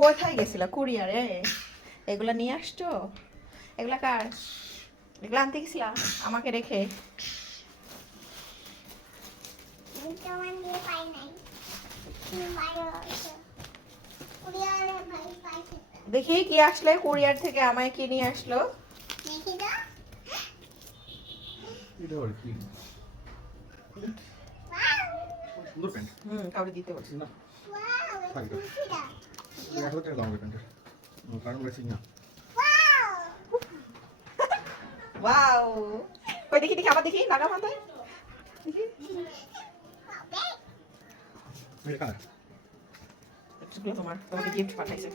কোথায় গেছিল? কুরিয়ারে। এগুলা নিয়ে আসছো? এগুলা কার? এগুলা আনতে গেছিলাম আমাকে রেখে। দেখি কি আসলে কুরিয়ার থেকে, আমায় কি নিয়ে আসলো? কাউকে দিতে বলছি না। ওয়াও, কই দেখি দেখি, আবার দেখি, লাগা মাথায় দেখি। তোমাকে গিফট পাঠাইছে।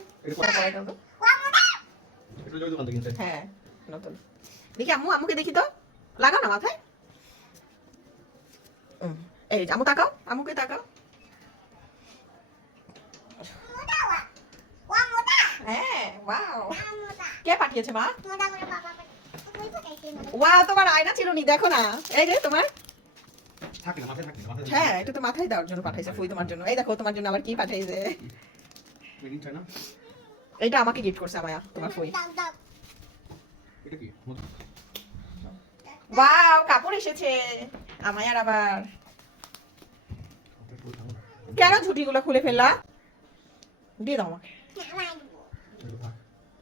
হ্যাঁ নতুন। দেখি আম্মু, আম্মুকে দেখি তো, লাগাও না মাথায়। এই আম্মু তাকাও, আম্মুকে তাকাও। হ্যাঁ ওয়াও, কে পাঠিয়েছে মা? ওয়াও, তোমার আয়না ছিল নি, দেখো না। এই যে তোমার, হ্যাঁ এটা তো মাথায় দেওয়ার জন্য পাঠাইছে ফুই তোমার জন্য। এই দেখো তোমার জন্য আবার কি পাঠাইছে। এটা আমাকে গিফট করছে আমায়া, তোমার ফুই। ওয়াও, কাপড় এসেছে আমায়ার আবার। কেন ঝুটিগুলো খুলে ফেললা? দিয়ে দাও আমাকে।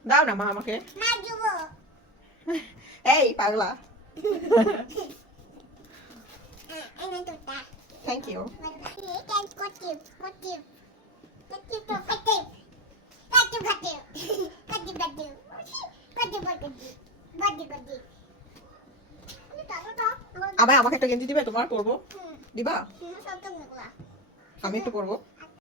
দাও না মা আমাকে। এই পাগলা। Thank you. আবার আমাকে একটা গেঞ্জি দিবে? তোমার পরবো, দিবা? আমি একটু পরবো।